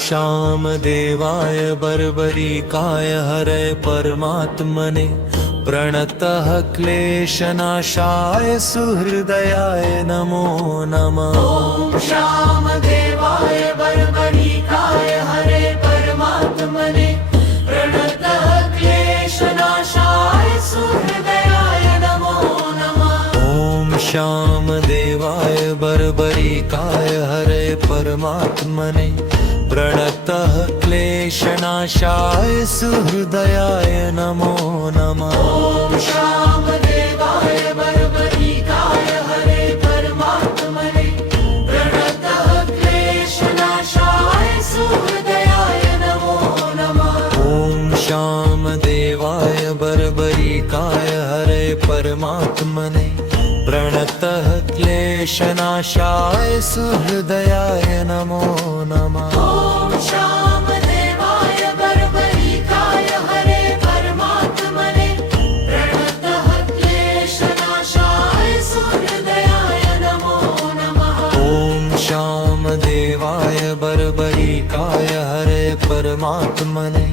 श्यामदेवाय बर्बरीकाय हरे परमात्मने प्रणतः क्लेशनाशाय सुहृदयाय नमो नमः। ॐ श्यामदेवाय बर्बरीकाय हरे परमात्मने प्रणतः क्लेशनाशाय सुहृदयाय नमो नमः। ॐ श्यामदेवाय बर्बरीकाय हरे परमात्मने प्रणतः क्लेशनाशाय सुहृदयाय नमो नमः। ॐ श्यामदेवाय बर्बरीकाय हरे परमात्मने प्रणतः क्लेशनाशाय सुहृदयाय नमो नमः। ॐ श्यामदेवाय बर्बरीकाय हरे परमात्मने प्रणतः क्लेशनाशाय सुहृदयाय नमो नमः। ॐ श्यामदेवाय बर्बरीकाय हरे परमात्मने प्रणतः क्लेशनाशाय सुहृदयाय नमो नमः। ॐ श्यामदेवाय बर्बरीकाय हरे परमात्मने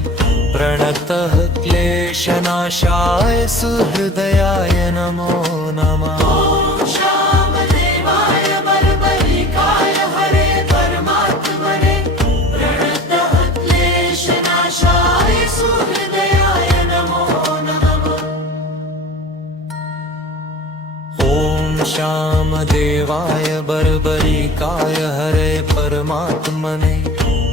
प्रणतः क्लेशनाशाय सुहृदयाय नमो नमः। ॐ श्यामदेवाय बर्बरीकाय हरे परमात्मने प्रणतः क्लेशनाशाय सुहृदयाय नमो नमः। ॐ श्यामदेवाय बर्बरीकाय हरे परमात्मने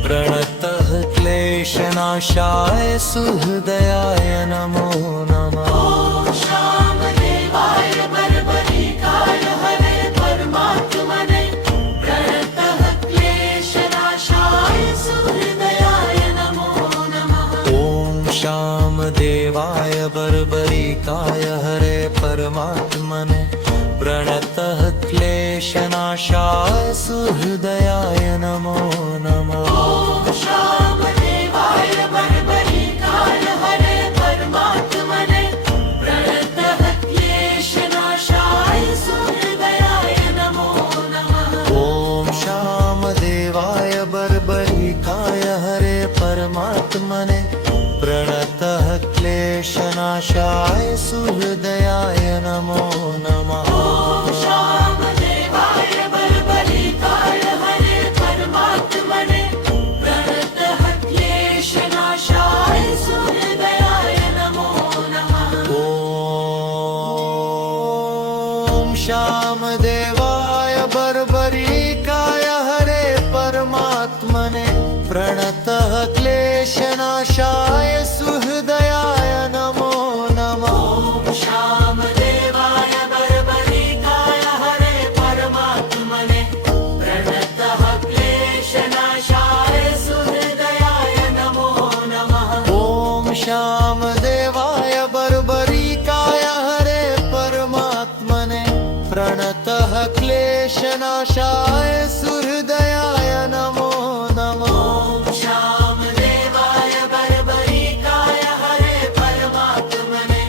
प्रणतः क्लेशनाशाय सुहृदयाय नमो नमः। ॐ श्यामदेवाय बर्बरीकाय हरे परमात्मने प्रणतः क्लेशनाशाय सुहृदयाय नमो नमः। ॐ श्यामदेवाय बर्बरीकाय हरे परमात्मने प्रणतः क्लेशनाशाय सुहृदयाय नमो नमः। ॐ श्यामदेवाय बर्बरीकाय हरे परमात्मने प्रणतः क्लेशनाशाय सुहृदयाय नमो नमः। ॐ श्यामदेवाय बर्बरीकाय हरे परमात्मने प्रणतः क्लेशनाशाय सुहृदयाय नमो नमः। ॐ श्यामदेवाय बर्बरीकाय हरे परमात्मने प्रणतः क्लेशनाशाय सुहृदयाय नमो नमः। ॐ श्यामदेवाय बर्बरीकाय हरे परमात्मने प्रणतः क्लेशनाशाय सुहृदयाय नमो नमः। ॐ श्यामदेवाय बर्बरीकाय हरे परमात्मने प्रणतः क्लेशनाशाय सुहृदयाय नमो नमः। ॐ श्यामदेवाय बर्बरीकाय हरे परमात्मने प्रणतः क्लेशनाशाय सुहृदयाय नमो नमः। ॐ श्यामदेवाय बर्बरीकाय हरे परमात्मने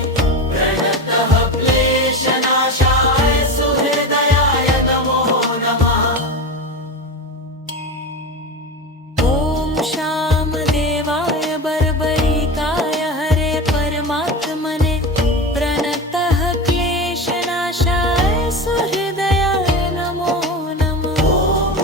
प्रणतः क्लेशनाशाय सुहृदयाय नमो नमः। ॐ श्यामदेवाय बर्बरीकाय हरे परमात्मने प्रणतः क्लेशनाशाय सुहृदयाय नमो नमः। ॐ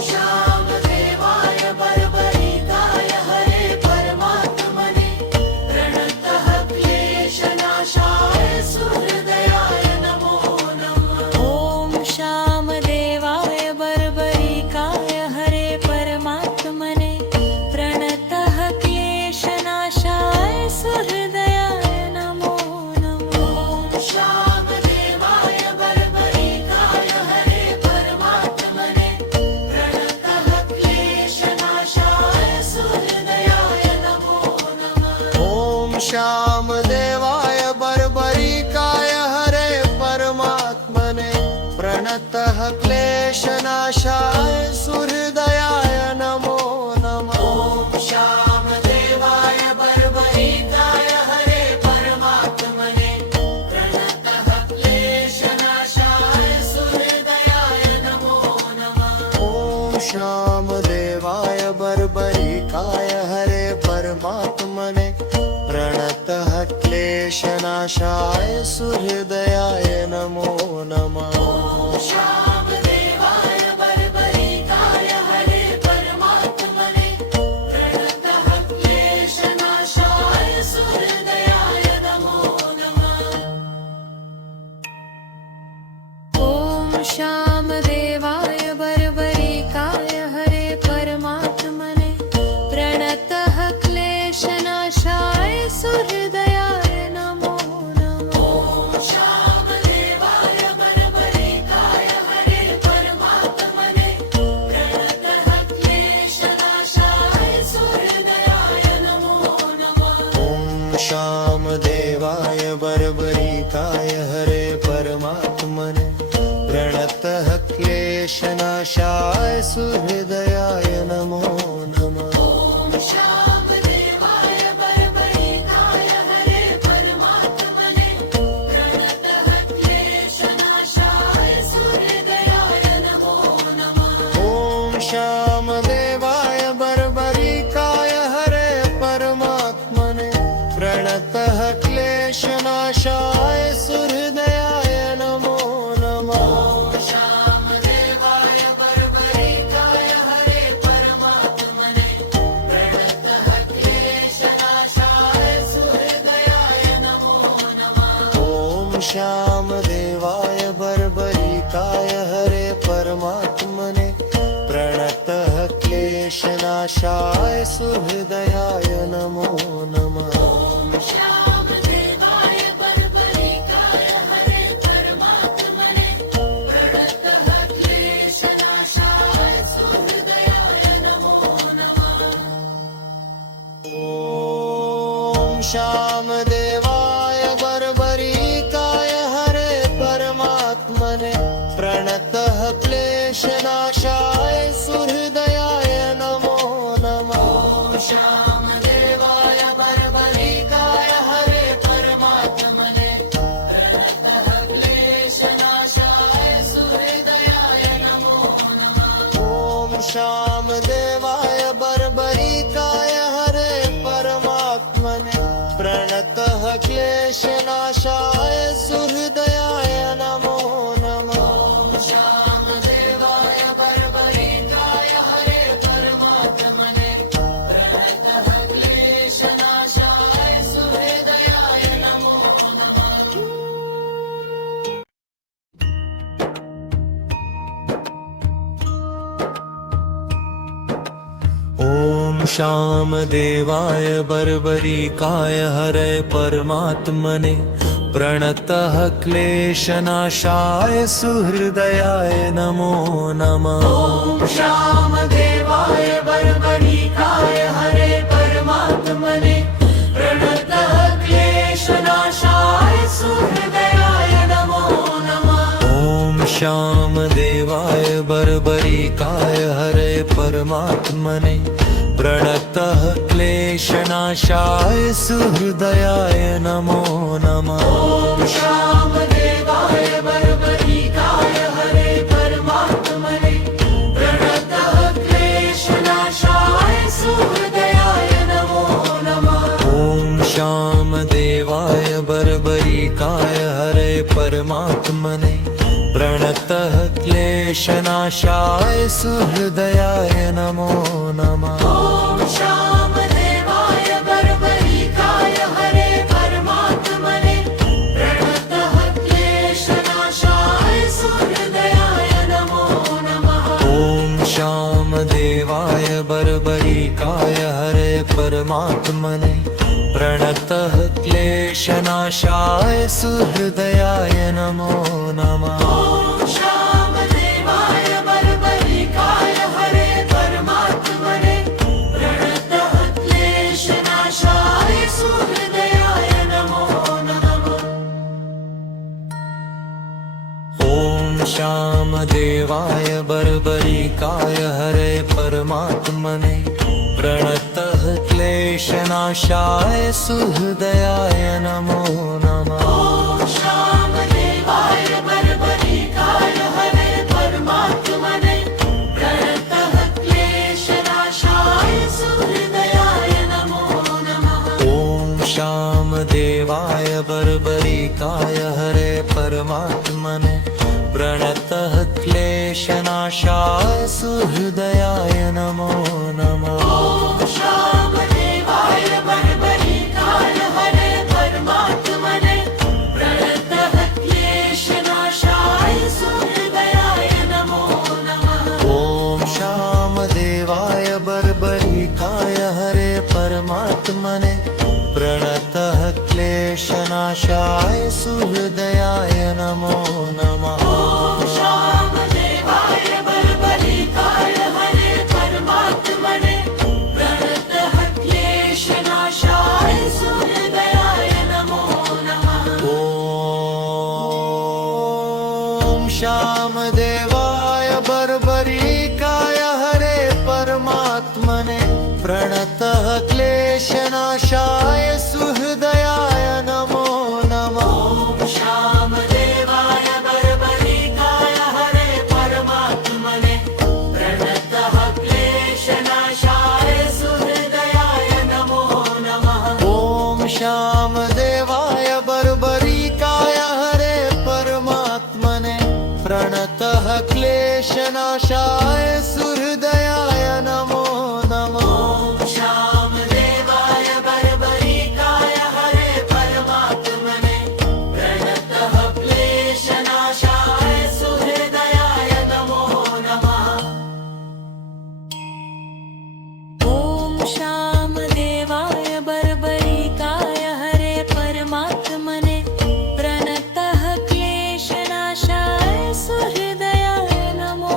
क्लेशनाशाय सुहृदयाय नमो नमः श्यामदेवाय बर्बरिकाय हरे परमात्मने प्रणतः क्लेशनाशाय सुहृदयाय नमो नमः ॐ श्यामदेवाय बर्बरिकाय हरे परमात्मने प्रणतः क्लेशनाशाय सुहृदयाय नमो नमः श्यामदेवाय बर्बरिकाय हरे परमात्मने प्रणतः क्लेशनाशाय सुहृदयाय नमो नमः ॐ श्यामदेवाय बर्बरिकाय हरे परमात्मने प्रणतः क्लेशनाशाय सुहृदयाय नमो नमः ॐ श्यामदेवाय बर्बरिकाय हरे परमात्मने प्रणतः क्लेशनाशाय सुहृदयाय नमो नमः ॐ श्यामदेवाय बर्बरिकाय हरे परमात्मने प्रणतः क्लेशनाशाय सुहृदयाय नमो नमः श्यामदेवाय बर्बरिकाय हरे परमात्मने प्रणतः क्लेशनाशाय सुहृदयाय नमो नमः ॐ श्यामदेवाय बर्बरिकाय हरे परमात्मने प्रणतः क्लेशनाशाय सुहृदयाय नमो नमः श्यामदेवाय बर्बरिकाय हरे परमात्मने प्रणतः क्लेशनाशाय सुहृदयाय नमो नमः ॐ श्यामदेवाय बर्बरिकाय हरे परमात्मने प्रणतः क्लेशनाशाय सुहृदयाय नमो नमः श्यामदेवाय बर्बरिकाय हरे परमात्मने प्रणतः क्लेशनाशाय सुहृदयाय नमो नमः ॐ श्यामदेवाय बर्बरिकाय हरे परमात्मने प्रणतः क्लेशनाशाय सुहृदयाय नमो नमः श्यामदेवाय बर्बरिकाय हरे परमात्मने प्रणतः क्लेशनाशाय सुहृदयाय नमो नमः ॐ श्यामदेवाय बर्बरिकाय हरे परमात्मने प्रणतः क्लेशनाशाय सुहृदयाय नमो नमः श्यामदेवाय बर्बरिकाय हरे परमात्मने प्रणतः क्लेशनाशाय सुहृदयाय नमो नमः ॐ श्यामदेवाय बर्बरिकाय हरे परमात्मने प्रणतः क्लेशनाशाय सुहृदयाय नमो नमः श्यामदेवाय बर्बरिकाय हरे परमात्मने प्रणतः क्लेशनाशाय सुहृदयाय नमो नमः ॐ श्यामदेवाय बर्बरिकाय हरे परमात्मने प्रणतः क्लेशनाशाय सुहृदयाय नमो नमः श्यामदेवाय बर्बरिकाय हरे परमात्मने प्रणतः क्लेशनाशाय सुहृदयाय नमो नमः ॐ श्यामदेवाय बर्बरिकाय हरे परमात्मने प्रणतः क्लेशनाशाय सुहृदयाय नमो नमः श्यामदेवाय बर्बरिकाय हरे परमात्मने प्रणतः क्लेशनाशाय सुहृदयाय नमो नमः ॐ श्यामदेवाय बर्बरिकाय हरे परमात्मने प्रणतः क्लेशनाशाय सुहृदयाय नमो नमः श्यामदेवाय बर्बरिकाय हरे परमात्मने प्रणतः क्लेशनाशाय सुहृदयाय नमो नमः ॐ श्यामदेवाय बर्बरिकाय बर्बरिकाय हरे परमात्मने प्रणतः क्लेशनाशाय सुहृदयाय नमो नमः श्यामदेवाय बर्बरिकाय हरे परमात्मने प्रणतः क्लेशनाशाय सुहृदयाय नमो नमः ॐ श्यामदेवाय बर्बरिकाय हरे परमात्मने प्रणतः क्लेशनाशाय सुहृदयाय नमो नमः श्यामदेवाय बर्बरिकाय हरे परमात्मने प्रणतः क्लेशनाशाय सुहृदयाय नमो नमः ॐ श्यामदेवाय बर्बरिकाय हरे परमात्मने प्रणतः क्लेशनाशाय सुहृदयाय नमो नमः श्यामदेवाय बर्बरिकाय हरे परमात्मने प्रणतः क्लेशनाशाय सुहृदयाय नमो नमः ॐ श्यामदेवाय बर्बरिकाय हरे परमात्मने प्रणतः क्लेशनाशाय सुहृदयाय नमो नमः श्यामदेवाय बर्बरिकाय हरे परमात्मने प्रणतः क्लेशनाशाय सुहृदयाय नमो नमः ॐ श्यामदेवाय बर्बरिकाय हरे परमात्मने प्रणतः क्लेशनाशाय सुहृदयाय नमो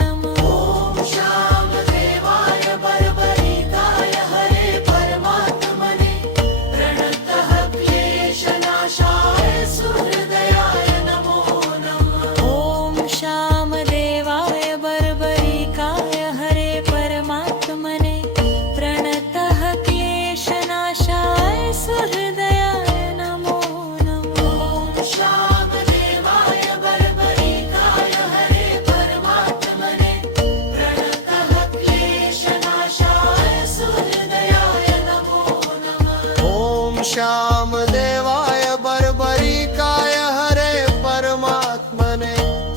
नमः ॐ श्यामदेवाय बर्बरिकाय हरे परमात्मने प्रणतः क्लेशनाशाय सुहृदयाय नमो नमः ॐ श्यामदेवाय बर्बरिकाय हरे परमात्मने प्रणतः क्लेशनाशाय सुहृदयाय नमो नमः ॐ श्यामदेवाय बर्बरिकाय हरे परमात्मने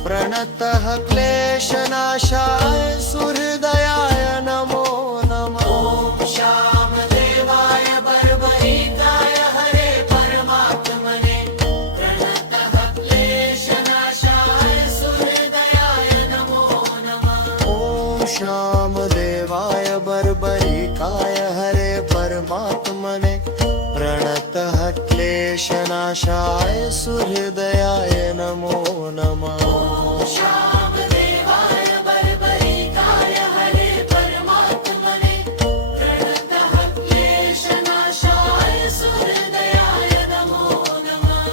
प्रणतः क्लेशनाशाय सुहृदयाय नमो नमः ॐ श्यामदेवाय बर्बरिकाय हरे परमात्मने प्रणतः क्लेशनाशाय सुहृदयाय नमो नमः ॐ श्यामदेवाय बर्बरिकाय हरे परमात्मने प्रणतः क्लेशनाशाय सुहृदयाय नमो नमः ॐ श्यामदेवाय बर्बरिकाय हरे परमात्मने प्रणतः क्लेशनाशाय सुहृदयाय नमो नमः श्यामदेवाय बर्बरिकाय हरे परमात्मने प्रणतः क्लेशनाशाय सुहृदयाय नमो नमः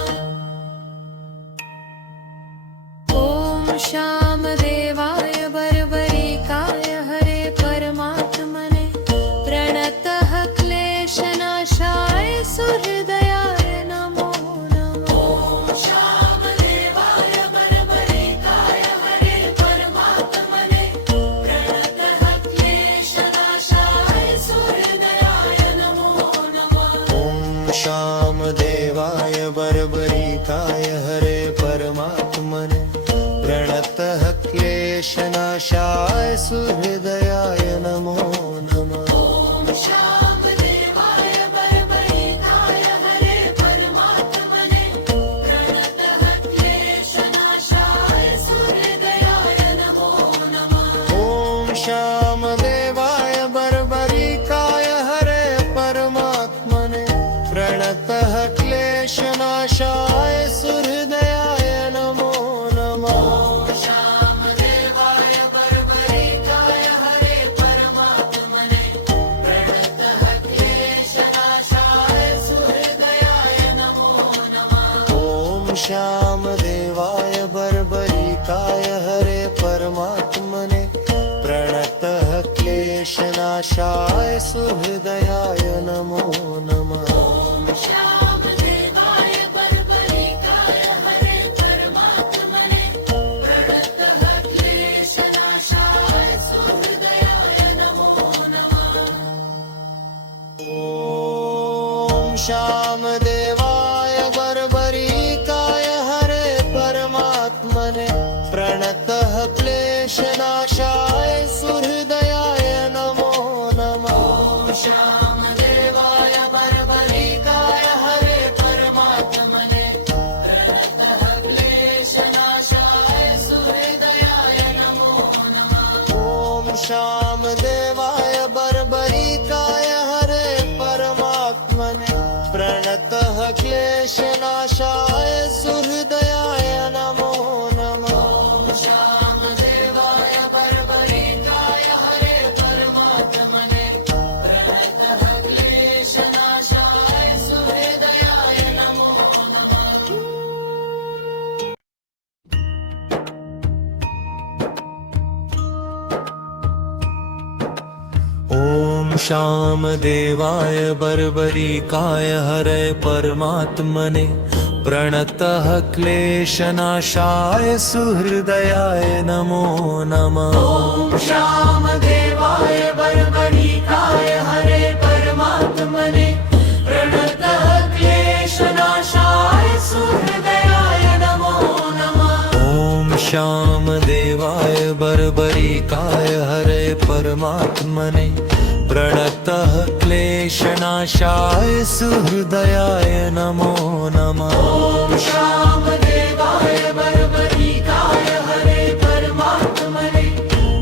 ॐ श्यामदेवाय बर्बरिकाय हरे परमात्मने प्रणतः क्लेशनाशाय सुहृदयाय नमो नमः ॐ श्यामदेवाय बर्बरिकाय हरे परमात्मने प्रणतः क्लेशनाशाय सुहृदयाय नमो नमः ॐ श्यामदेवाय बर्बरिकाय हरे परमात्मने प्रणतः क्लेशनाशाय सुहृदयाय नमो नमः ॐ श्यामदेवाय बर्बरिकाय हरे परमात्मने प्रणतः क्लेशनाशाय सुहृदयाय नमो नमः ॐ श्यामदेवाय बर्बरिकाय हरे परमात्मने प्रणतः क्लेशनाशाय सुहृदयाय नमो नमः श्यामदेवाय बर्बरिकाय हरे परमात्मने प्रणतः क्लेशनाशाय सुहृदयाय नमो नमः ॐ श्यामदेवाय बर्बरिकाय हरे परमात्मने प्रणतः क्लेशनाशाय सुहृदयाय नमो नमः श्यामदेवाय बर्बरिकाय हरे परमात्मने प्रणतः क्लेशनाशाय सुहृदयाय नमो नमः ॐ श्यामदेवाय बर्बरिकाय श्याम देवाय बर्बरिकाय हरे परमात्मने प्रणतः क्लेशनाशाय सुहृदयाय नमो नमः। श्याम देवाय बर्बरिकाय हरे परमात्मने प्रणतः क्लेशनाशाय सुहृदयाय नमो नमः। ॐ श्याम देवाय बर्बरिकाय हरे परमात्मने प्रणतः क्लेशनाशाय सुहृदयाय नमो नमः। ॐ श्याम देवाय बर्बरिकाय हरे परमात्मने प्रणतः क्लेशनाशाय सुहृदयाय नमो नमः। ॐ श्याम देवाय बर्बरिकाय हरे परमात्मने प्रणतः क्लेशनाशाय सुहृदयाय नमो नमः। ॐ श्याम देवाय बर्बरिकाय हरे परमात्मने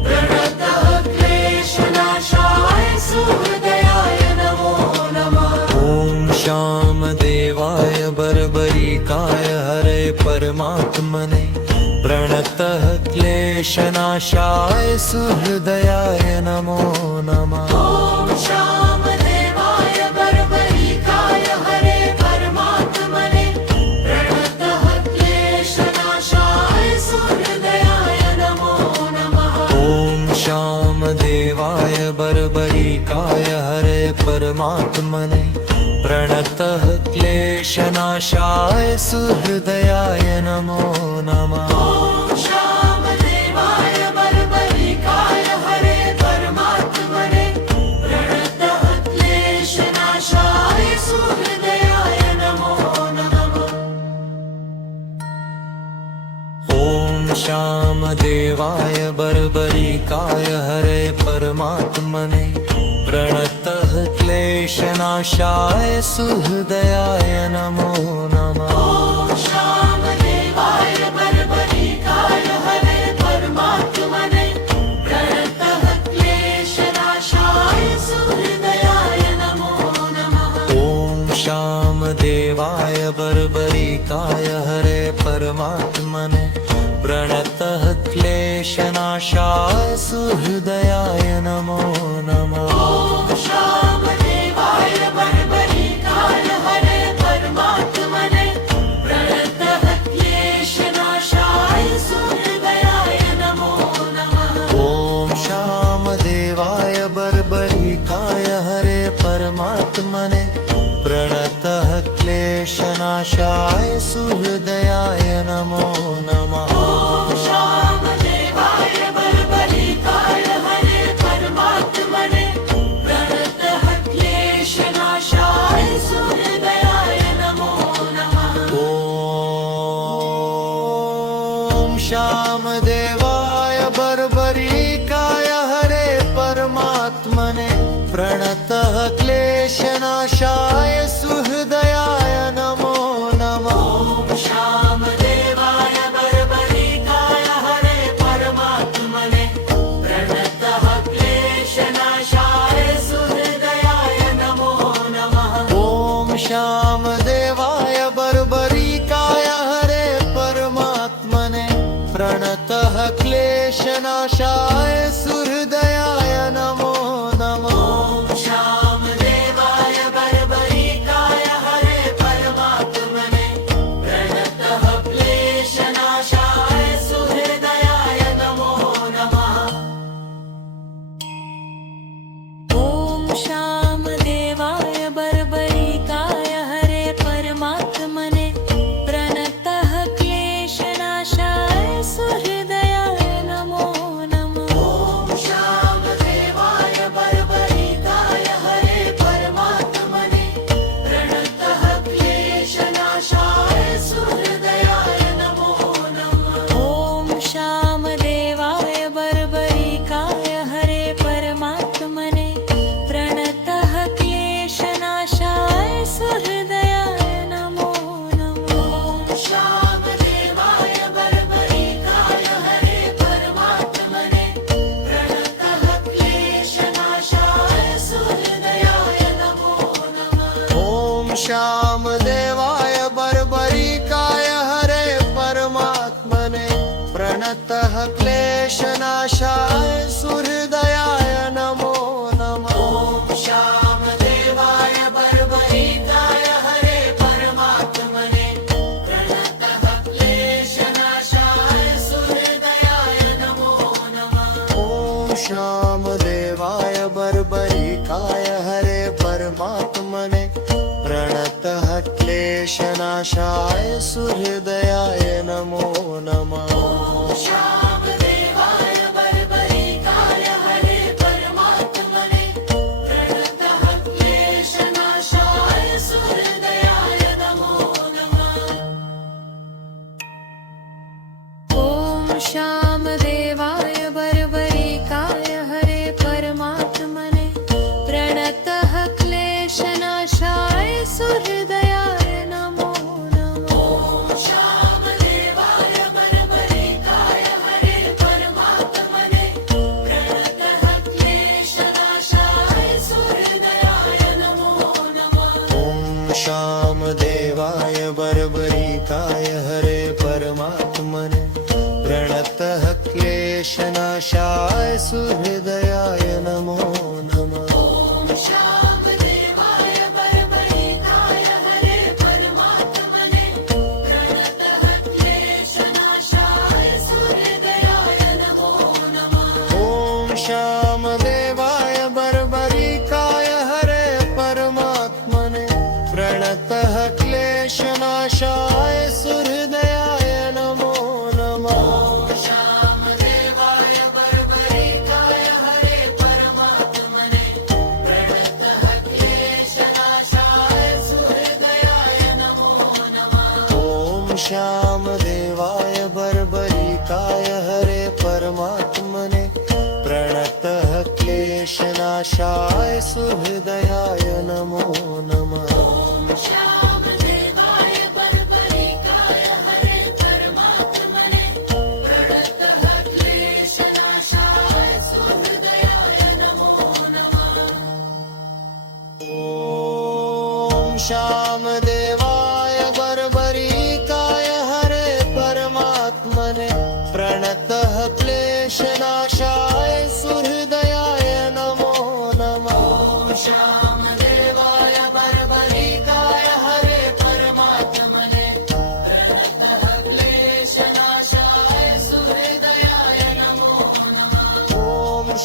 प्रणतः क्लेशनाशाय सुहृदयाय नमो नमः। ॐ श्याम देवाय बर्बरिकाय हरे परमात्मने प्रणतः क्लेशनाशाय सुहृदयाय नमो नमः। ॐ श्याम देवाय बर्बरिकाय हरे परमात्मने प्रणतः क्लेशनाशाय सुहृदयाय नमो नमः। ॐ श्याम देवाय बर्बरिकाय हरे परमात्मने प्रणतः क्लेशनाशाय सुहृदयाय नमो नमः। ॐ श्याम देवाय बर्बरिकाय हरे परमात्मने प्रणतः क्लेशनाशाय सुहृदयाय नमो नमः। ॐ श्याम देवाय बर्बरिकाय हरे परमात्मने प्रणतः क्लेशनाशाय सुहृदयाय नमो नमः। ॐ श्याम देवाय बर्बरिकाय हरे परमात्मने प्रणतः क्लेशनाशाय सुहृदयाय नमो नमः। ॐ श्याम देवाय बर्बरिकाय हरे परमात्मने प्रणतः क्लेशनाशाय सुहृदयाय नमो नमः। ॐ श्याम देवाय बर्बरिकाय हरे परमात्मने प्रणतः क्लेशनाशाय सुहृदयाय नमो नमः। ॐ श्याम देवाय बर्बरिकाय हरे परमात्मने प्रणतः क्लेशनाशाय सुहृदयाय नमो नमः। ॐ श्याम देवाय बर्बरिकाय हरे परमात्मने प्रणतः क्लेशनाशाय सुहृदयाय नमो नमः। ॐ श्याम देवाय बर्बरिकाय हरे परमात्मने प्रणतः क्लेशनाशाय सुहृदयाय नमो नमः। ॐ श्याम देवाय बर्बरिकाय हरे परमात्मने प्रणतः क्लेशनाशाय सुहृदयाय नमो नमः। ॐ श्याम देवाय बर्बरिकाय हरे परमात्मने प्रणतः क्लेशनाशाय सुहृदयाय नमो नमः। ॐ श्याम देवाय बर्बरिकाय हरे परमात्मने प्रणतः क्लेशनाशाय सुहृदयाय नमो नमः। ॐ श्याम देवाय बर्बरिकाय हरे परमात्मने प्रणतः क्लेशनाशाय सुहृदयाय नमो नमः। ॐ श्याम प्रणतः क्लेशनाशाय सुहृदयाय नमो नमः ॐ श्यामदेवाय बर्बरीकाय हरे परमात्मने प्रणतः क्लेशनाशाय सुहृदयाय नमो नमः ॐ श्यामदेवाय बर्बरीकाय हरे परमात्मने प्रणतः क्लेशनाशाय सुहृदयाय नमो नमः श्यामदेवाय बर्बरीकाय हरे परमात्मने प्रणतः क्लेशनाशाय सुहृदयाय नमो नमः ॐ श्यामदेवाय बर्बरीकाय हरे परमात्मने प्रणतः क्लेशनाशाय सुहृदयाय नमो नमः ॐ श्यामदेवाय बर्बरीकाय हरे परमात्मने प्रणतः क्लेशनाशाय सुहृदयाय नमो नमः ॐ श्यामदेवाय बर्बरीकाय हरे परमात्मने प्रणतः क्लेशनाशाय सुहृदयाय नमो नमः ॐ श्यामदेवाय बर्बरीकाय हरे परमात्मने प्रणतः क्लेशनाशाय सुहृदयाय नमो नमः ॐ श्यामदेवाय बर्बरीकाय हरे परमात्मने प्रणतः क्लेशनाशाय सुहृदयाय नमो नमः श्यामदेवाय बर्बरीकाय हरे परमात्मने प्रणतः क्लेशनाशाय सुहृदयाय नमो नमः ॐ श्यामदेवाय बर्बरीकाय हरे परमात्मने प्रणतः क्लेशनाशाय सुहृदयाय नमो नमः श्यामदेवाय बर्बरीकाय हरे परमात्मने प्रणतः क्लेशनाशाय सुहृदयाय नमो नमः ॐ श्यामदेवाय बर्बरीकाय हरे परमात्मने प्रणतः क्लेशनाशाय सुहृदयाय नमो नमः श्यामदेवाय बर्बरीकाय हरे परमात्मने प्रणतः क्लेशनाशाय सुहृदयाय नमो नमः ॐ